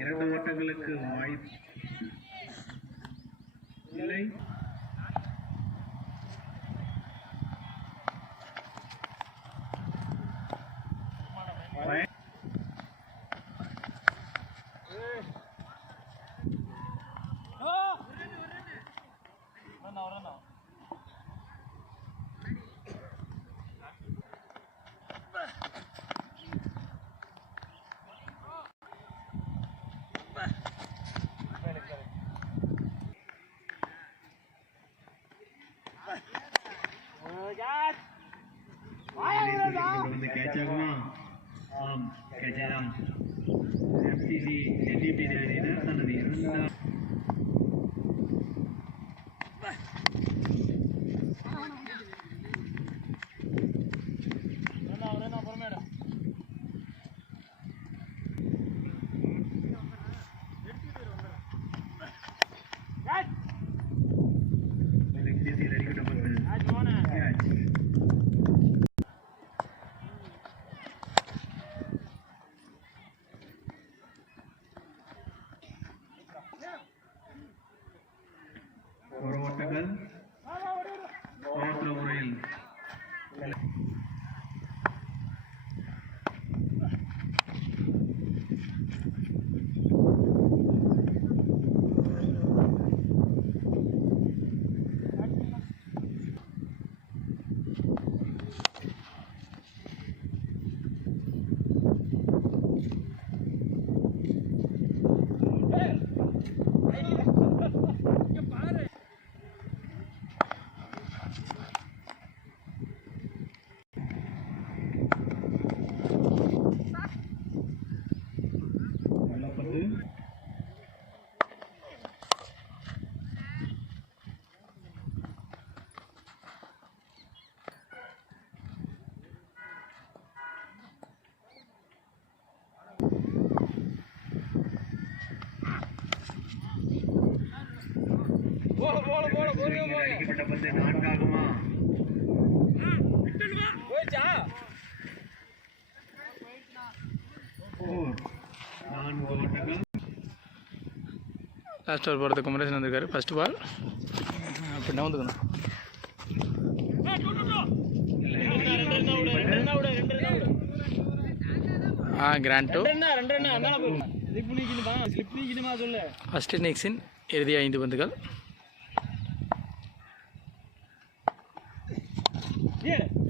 இரண்டு ஓட்டங்களுக்கு வாய்ப்பு இல்லை. அடிக்கப்பட்ட பந்து நான்காகுமா? லாஸ்ட் ஓவர் போகிறதுக்கு குமரேசன் வந்திருக்காரு. ஃபர்ஸ்ட் பால் அப்படின்னா வந்துக்கணும். கிராண்ட் டூ ஃபர்ஸ்ட் இன்னிங்ஸின் இறுதி 5 பந்துகள்.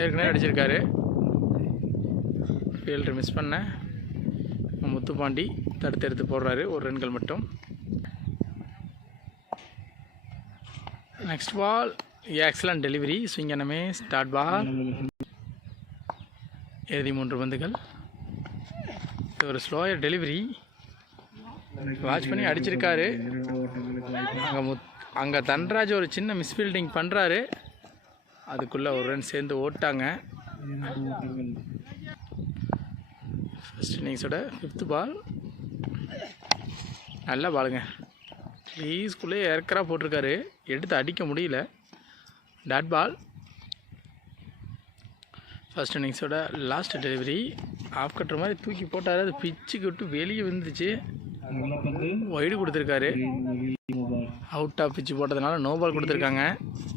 ஏற்கனவே அடிச்சிருக்காரு. ஃபீல்டர் மிஸ் பண்ண முத்துப்பாண்டி தடுத்து எடுத்து போடுறாரு. ஒரு ரன்கள் மட்டும். Next ball excellent delivery. Swing என்னமே ஸ்டார்ட் பால். இறுதி 3 பந்துகள். இது ஒரு ஸ்லோயர் டெலிவரி. வாட்ச் பண்ணி அடிச்சிருக்காரு. அங்கே தன்ராஜ் ஒரு சின்ன மிஸ்ஃபீல்டிங் பண்ணுறாரு. அதுக்குள்ளே ஒரு ரன் சேர்ந்து ஓட்டாங்க. ஃபர்ஸ்ட் இன்னிங்ஸோட 5th பால். நல்லா பாலுங்க. க்ரீஸ்குள்ளே இறக்கரா போட்டிருக்காரு. எடுத்து அடிக்க முடியல. Dot ball. ஃபர்ஸ்ட் இன்னிங்ஸோட லாஸ்ட் டெலிவரி. ஆஃப் கட்டுற மாதிரி தூக்கி போட்டார். அது பிச்சுக்கு விட்டு வெளியே வந்துச்சு. ஒய்டு கொடுத்துருக்காரு. அவுட் ஆஃப் பிச்சு போட்டதுனால நோ பால் கொடுத்துருக்காங்க.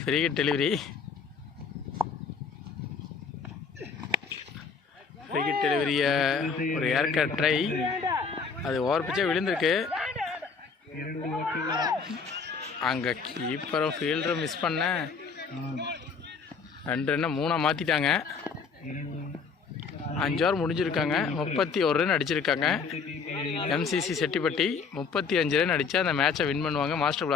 Free hit delivery. விக்கெட் டெலிவரியை ஒரு ஏர்கட் ட்ரை, அது ஓவர் பிச்சே விழுந்திருக்கு. அங்கே கீப்பரும் ஃபீல்டரும் மிஸ் பண்ண 2 ரன்னை 3 மாற்றிட்டாங்க. 5 ஓவர் முடிஞ்சிருக்காங்க. 31 ரன் அடிச்சிருக்காங்க. எம்சிசி செட்டிப்பட்டி 35 ரன் அடித்து அந்த மேட்சை வின் பண்ணுவாங்க. மாஸ்டர்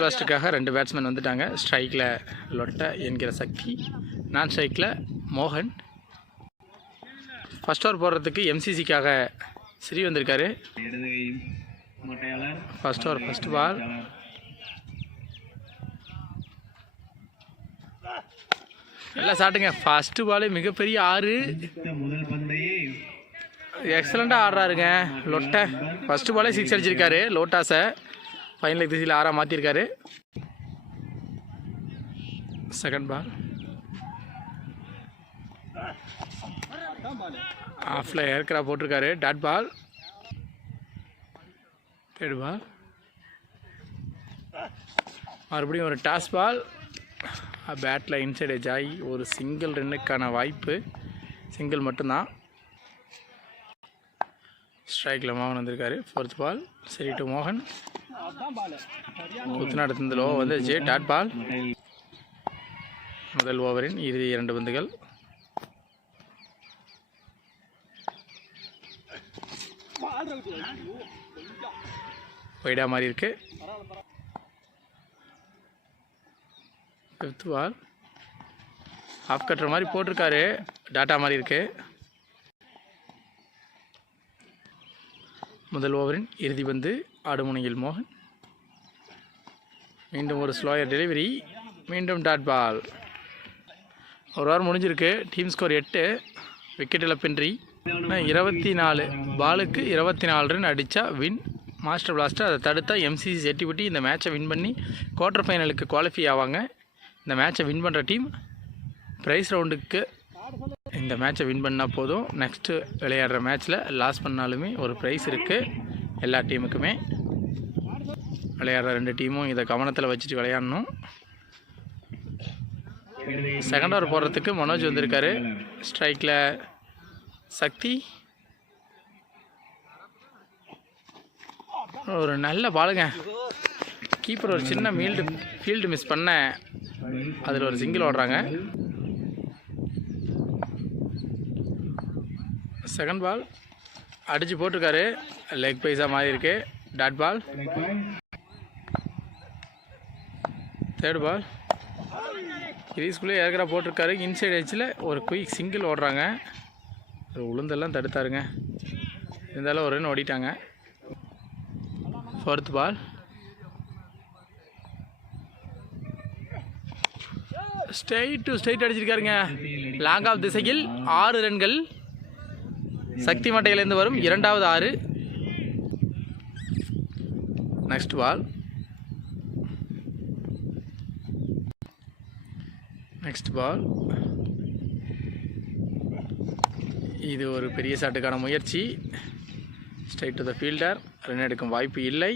பிளாஸ்டருக்காக 2 பேட்ஸ்மேன் வந்துட்டாங்க. ஸ்ட்ரைக்கில் லொட்டை என்கிற சக்தி, நான் ஸ்ட்ரைக்கில் மோகன். ஃபர்ஸ்ட் ஓவர் போடுறதுக்கு எம்சிசிக்காக ஸ்ரீ வந்திருக்காரு. First over first ball. நல்லா சாட்டுங்க. ஃபர்ஸ்ட் பாலே மிகப்பெரிய 6. எக்ஸலண்ட்டாக ஆடுறாருங்க லொட்டை. ஃபர்ஸ்ட் பாலே 6 அடிச்சிருக்காரு. லோட்டாஸை ஃபைனல் திசையில் 6 மாற்றிருக்காரு. செகண்ட் பால் ஆஃபில் ஏர்க்ரா போட்டிருக்காரு. Dot ball. தேர்ட் பால் மறுபடியும் ஒரு டாஸ் பால். பேட்டில் இன்சைட் எட்ஜ் ஆகி ஒரு சிங்கிள் ரன்னுக்கான வாய்ப்பு, சிங்கிள் மட்டும்தான். ஸ்ட்ரைக்கில் மோகன் வந்திருக்காரு. ஃபோர்த் பால் சரி டு மோகன். குத்துநாடு லோ வந்துருச்சு. Dot ball. முதல் ஓவரின் இறுதி 2 பந்துகள். வைடா மாதிரி இருக்கு. ஃபிஃப்த் பால் ஆஃப் கட்டுற மாதிரி போட்டிருக்காரு. டாட்டா மாதிரி இருக்கு. முதல் ஓவரின் இறுதி பந்து ஆடுமுனையில் மோகன். மீண்டும் ஒரு ஸ்லோயர் டெலிவரி. மீண்டும் டாட் பால். ஒரு ஓவர் முடிஞ்சிருக்கு. Team score 8. விக்கெட் இழப்பின்றி 24 பாலுக்கு 24 ரன் அடித்தா வின் மாஸ்டர் பிளாஸ்டர். அதை தடுத்தா எம்சிசி செட்டிப்பட்டி இந்த மேட்சை வின் பண்ணி குவார்ட்டர் ஃபைனலுக்கு குவாலிஃபை ஆவாங்க. இந்த மேட்சை வின் பண்ணுற டீம் ப்ரைஸ் ரவுண்டுக்கு இந்த மேட்சை வின் பண்ணால் போதும். நெக்ஸ்ட்டு விளையாடுற மேட்ச்சில் லாஸ் பண்ணாலுமே ஒரு ப்ரைஸ் இருக்குது எல்லா டீமுக்குமே. விளையாடுற 2 டீமும் இதை கவனத்தில் வச்சுட்டு விளையாடணும். செகண்ட் ஓவர் போடுறதுக்கு மனோஜ் வந்திருக்காரு. ஸ்ட்ரைக்கில் சக்தி. ஒரு நல்ல பாலுங்க. கீப்பர் ஒரு சின்ன ஃபீல்டு மிஸ் பண்ண அதில் ஒரு சிங்கிள் ஓடுறாங்க. செகண்ட் பால் அடித்து போட்டிருக்காரு. லெக் பைஸாக மாறி இருக்கு. Dot ball. தேர்ட் பால் கிரீஸ்குள்ளே ஏற்கனவே போட்டிருக்காரு. இன்சைட் எட்ஜில் ஒரு குயிக் சிங்கிள் ஓடுறாங்க. உளுந்தெல்லாம் தடுத்தாருங்க. இருந்தாலும் ஒரு ரன் ஓடிட்டாங்க. ஃபோர்த் பால் ஸ்ட்ரைட் அடிச்சிருக்காருங்க. லாங் ஆஃப் திசையில் 6 ரன்கள். சக்தி மட்டையிலேருந்து வரும் 2வது 6. நெக்ஸ்ட் பால் இது ஒரு பெரிய ஷாட்டுக்கான முயற்சி. Straight to the fielder. Run எடுக்கும் வாய்ப்பு இல்லை.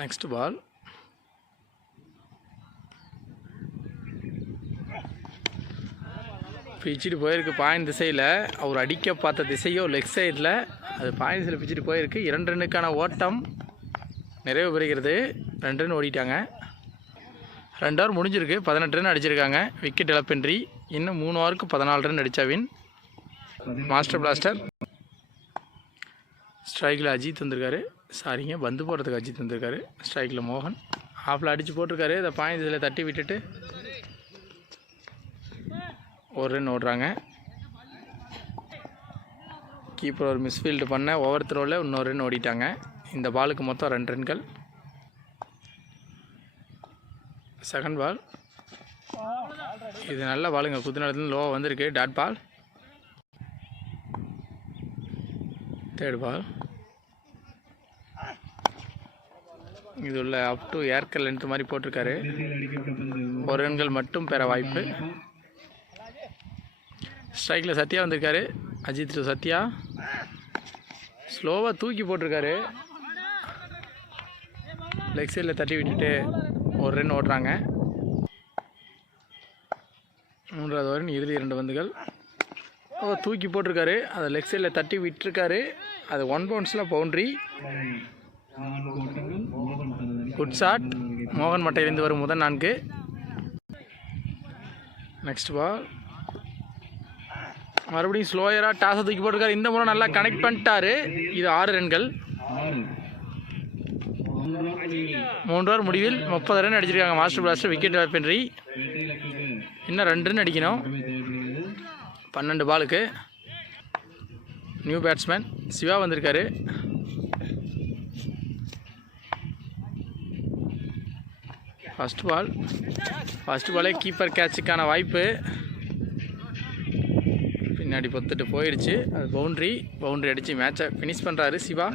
நெக்ஸ்ட் பால் பிச்சுட்டு போயிருக்கு. பாயிண்ட் திசையில் அவர் அடிக்க பார்த்த திசையோ லெக் சைடில் அது பாயிண்ட் திசையில் பிச்சுட்டு போயிருக்கு. 2 ரன்னுக்கான ஓட்டம் நிறைவு பெறுகிறது. 2 ரன் ஓடிட்டாங்க. 2 ஓவர் முடிஞ்சிருக்கு. 18 ரன் அடிச்சிருக்காங்க. விக்கெட் இழப்பின்றி. இன்னும் 3 ஓவருக்கு 14 ரன் அடித்தா வின் மாஸ்டர் பிளாஸ்டர். ஸ்ட்ரைக்கில் அஜித் வந்திருக்காரு. சாரிங்க, பந்து போடுறதுக்கு அஜித் வந்திருக்காரு. ஸ்ட்ரைக்கில் மோகன். ஆஃபில் அடித்து போட்டிருக்காரு. அதை பாயிண்ட் இதில் தட்டி விட்டுட்டு 1 ரன் ஓடுறாங்க. கீப்பர் ஒரு மிஸ்ஃபீல்டு பண்ண ஓவர் த்ரோவில் இன்னொரு ரன் ஓடிட்டாங்க. இந்த பாலுக்கு மொத்தம் 2 ரன்கள். செகண்ட் பால் இது நல்ல பாலுங்க. குத்துநடத்துல லோவாக வந்திருக்கு. Dot ball. தேர்ட் பால் இது உள்ள அப் டு ஏர்கல் லென்த் மாதிரி போட்டிருக்காரு. 1 ரன்கள் மட்டும் பெற வாய்ப்பு. ஸ்ட்ரைக்கில் சத்யா வந்திருக்காரு. அஜித் டு சத்யா. ஸ்லோவாக தூக்கி போட்டிருக்காரு. லெக் சைடில் தட்டி விட்டுட்டு 1 ரன் ஓடுறாங்க. மூன்றாவது ஓவரின் இறுதி 2 பந்துகள். தூக்கி போட்டிருக்காரு, அதை லெக் சைடில் தட்டி விட்டுருக்காரு. அது 1 பவுன்ஸில் பவுண்ட்ரி. Good shot. மோகன் மட்டையிலிருந்து வரும் முதல் 4. நெக்ஸ்ட் பால் மறுபடியும் ஸ்லோயராக டாஸை தூக்கி போட்டிருக்காரு. இந்த முறை நல்லா கனெக்ட் பண்ணிட்டாரு. இது 6 ரன்கள். 3 ஓவர் முடிவில் 30 ரன் அடிச்சிருக்காங்க மாஸ்டர் பிளாஸ்டர். விக்கெட் இழப்பின்றி. இன்னும் 2 ரன் அடிக்கணும் 12 பாலுக்கு. நியூ பேட்ஸ்மேன் சிவா வந்திருக்காரு. ஃபர்ஸ்ட் பாலே கீப்பர் கேட்சுக்கான வாய்ப்பு. பின்னாடி பொத்துட்டு போயிடுச்சு. அது பவுண்ட்ரி அடித்து மேட்சை ஃபினிஷ் பண்ணுறாரு சிவா.